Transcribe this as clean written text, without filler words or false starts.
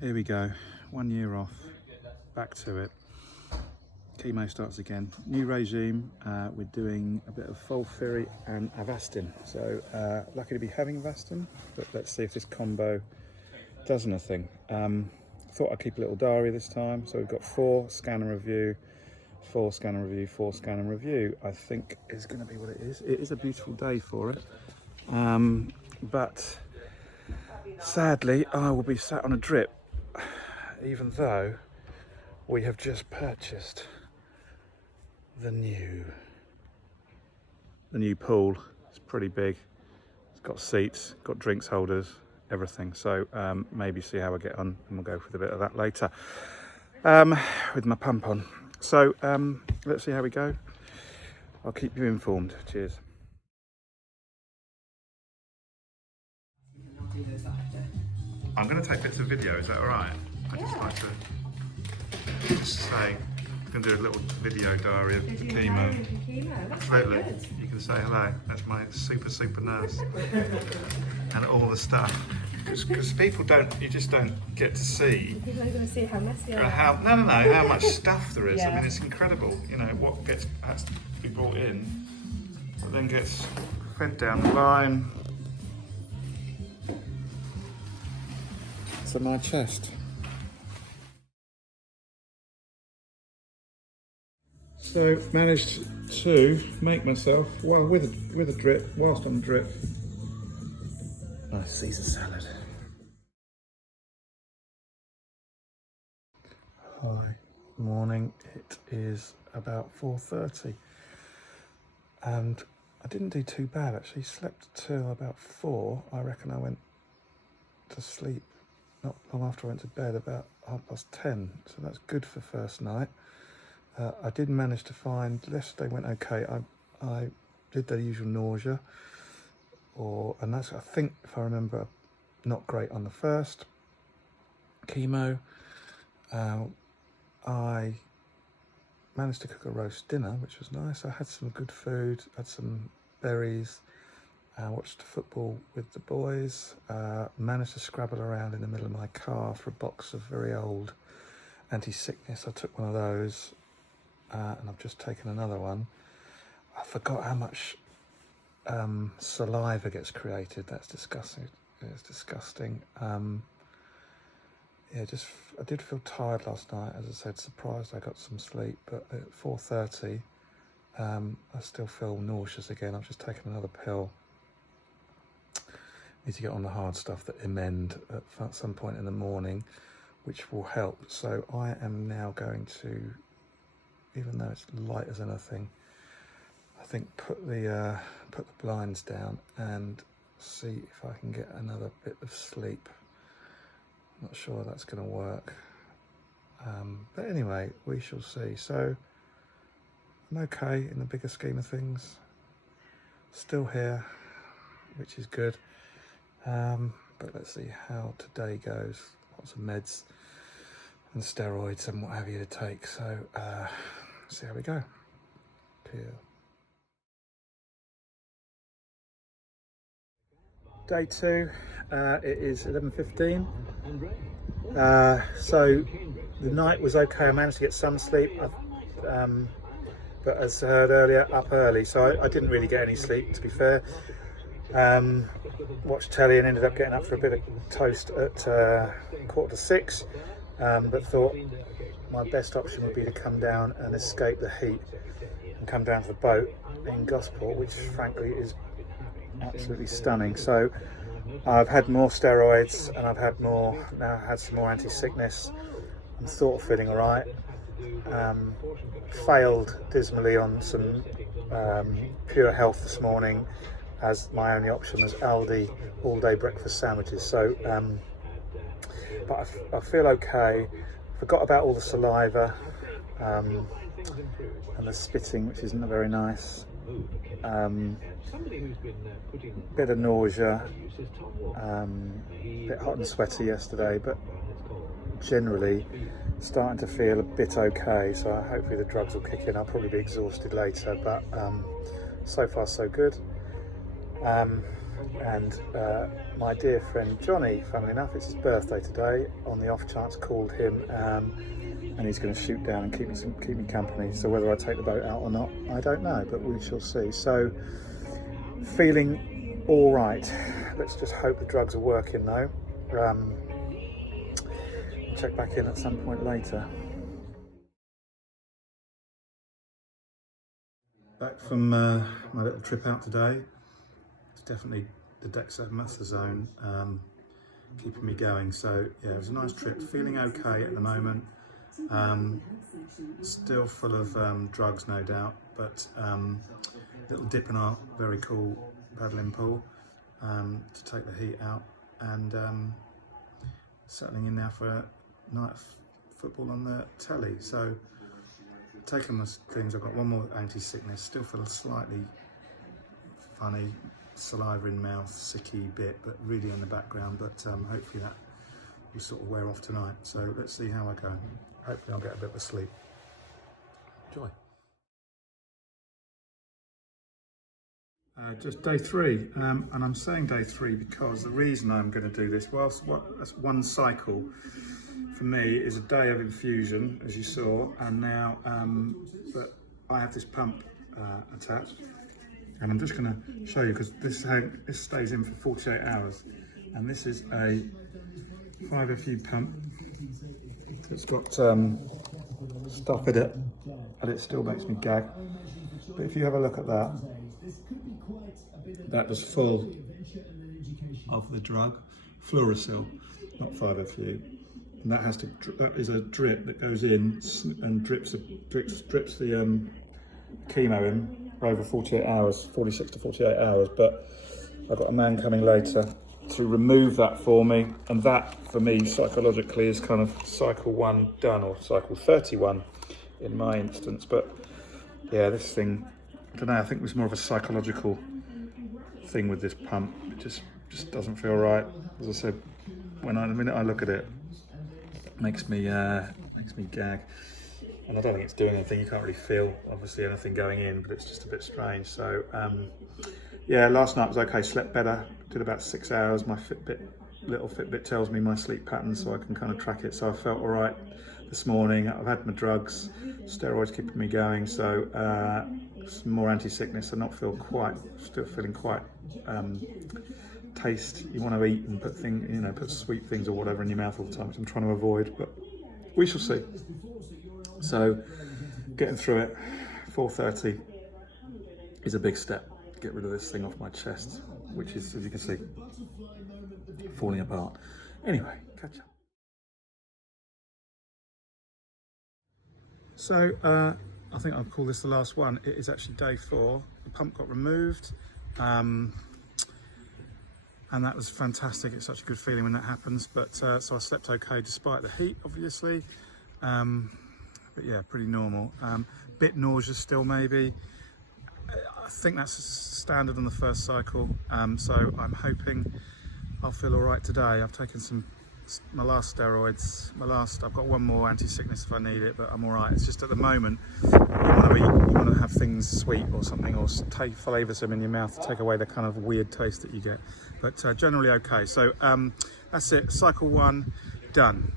Here we go, 1 year off, back to it. Chemo starts again. New regime, we're doing a bit of Folfiri and Avastin. So lucky to be having Avastin, but let's see if this combo does anything. Thought I'd keep a little diary this time. So we've got 4 scan and review, 4 scan and review, 4 scan and review, I think is going to be what it is. It is a beautiful day for it. But sadly, I will be sat on a drip, even though we have just purchased the new pool. It's pretty big. It's got seats, got drinks holders, everything. So maybe see how I get on, and we'll go for a bit of that later with my pump on. So let's see how we go. I'll keep you informed. Cheers. I'm going to take bits of video, is that all right? I'd just like to just say, I'm going to do a little video diary of chemo. Absolutely. You can say hello. That's my super nurse. And all the stuff. Because people you just don't get to see. People are going to see how messy how much stuff there is. Yeah. I mean, it's incredible, you know, what has to be brought in, but then gets fed down the line to my chest. So managed to make myself, well, with a drip, whilst on drip, nice Caesar salad. Hi, morning. It is about 4:30, and I didn't do too bad actually. Slept till about 4. I reckon I went to sleep not long after I went to bed, about 10:30. So that's good for first night. I did manage to find, yesterday went okay. I did the usual nausea, and that's, I think, if I remember, not great on the first chemo. I managed to cook a roast dinner, which was nice. I had some good food, had some berries, watched football with the boys, managed to scrabble around in the middle of my car for a box of very old anti-sickness. I took one of those. And I've just taken another one. I forgot how much saliva gets created. That's disgusting. It's disgusting. Yeah, I did feel tired last night. As I said, surprised I got some sleep. But at 4:30, I still feel nauseous again. I've just taken another pill. Need to get on the hard stuff that emend at some point in the morning, which will help. So I am now going to, even though it's light as anything, I think put the blinds down and see if I can get another bit of sleep. Not sure that's going to work, but anyway, we shall see. So I'm okay in the bigger scheme of things. Still here, which is good. But let's see how today goes. Lots of meds and steroids and what have you to take. So see how we go. Cheers. Day 2, it is 11:15. So the night was okay. I managed to get some sleep, but as I heard earlier, up early, so I didn't really get any sleep, to be fair. Watched telly and ended up getting up for a bit of toast at 5:45, but thought my best option would be to come down and escape the heat and come down to the boat in Gosport, which frankly is absolutely stunning. So I've had more steroids and I've had some more anti-sickness. I'm sort of feeling all right. Failed dismally on some Pure Health this morning, as my only option was Aldi all-day breakfast sandwiches. So, but I feel okay. Forgot about all the saliva and the spitting, which isn't very nice. Bit of nausea, bit hot and sweaty yesterday, but generally starting to feel a bit okay. So hopefully the drugs will kick in. I'll probably be exhausted later, but so far so good. And my dear friend Johnny, funnily enough, it's his birthday today. On the off chance, called him, and he's going to shoot down and keep me company. So whether I take the boat out or not, I don't know, but we shall see. So feeling all right. Let's just hope the drugs are working though. Check back in at some point later. Back from my little trip out today. It's definitely the dexamethasone keeping me going. So yeah, it was a nice trip. Feeling okay at the moment. Still full of drugs, no doubt, but little dip in our very cool paddling pool to take the heat out, and settling in now for a night of football on the telly. So taking the things, I've got one more anti-sickness, still feel slightly funny, saliva in mouth, sicky bit, but really in the background, but hopefully that will sort of wear off tonight. So let's see how I go. Hopefully I'll get a bit of a sleep. Enjoy. Just day 3, and I'm saying day 3 because the reason I'm going to do this, that's one cycle for me, is a day of infusion, as you saw, and now but I have this pump attached, and I'm just going to show you, because this stays in for 48 hours, and this is a 5FU pump. It's got stuff in it, and it still makes me gag. But if you have a look at that, that was full of the drug, Fluorosil, not 5FU, and that is a drip that goes in and drips the chemo in for over 48 hours, 46 to 48 hours. But I've got a man coming later to remove that for me, and that for me psychologically is kind of cycle 1 done, or cycle 31 in my instance. But yeah, this thing, I don't know, I think it was more of a psychological thing with this pump. It just doesn't feel right. As I said, the minute I look at it, makes me gag, and I don't think it's doing anything. You can't really feel obviously anything going in, but it's just a bit strange. So yeah, last night was okay, slept better, did about 6 hours. My little Fitbit tells me my sleep pattern, so I can kind of track it. So I felt all right this morning. I've had my drugs, steroids keeping me going, so some more anti-sickness. Still feeling quite taste. You want to eat and put sweet things or whatever in your mouth all the time, which I'm trying to avoid, but we shall see. So getting through it. 4:30 is a big step. Get rid of this thing off my chest, which is, as you can see, falling apart. Anyway, catch up. So I think I'll call this the last one. It is actually day 4. The pump got removed, and that was fantastic. It's such a good feeling when that happens. But so I slept okay despite the heat, obviously. But yeah, pretty normal. Bit nauseous still, maybe. I think that's standard on the first cycle. So I'm hoping I'll feel all right today. I've taken my last steroids. I've got one more anti-sickness if I need it, but I'm all right. It's just at the moment, you want to have things sweet or something, or flavour some in your mouth to take away the kind of weird taste that you get. But generally okay. So that's it. Cycle 1 done.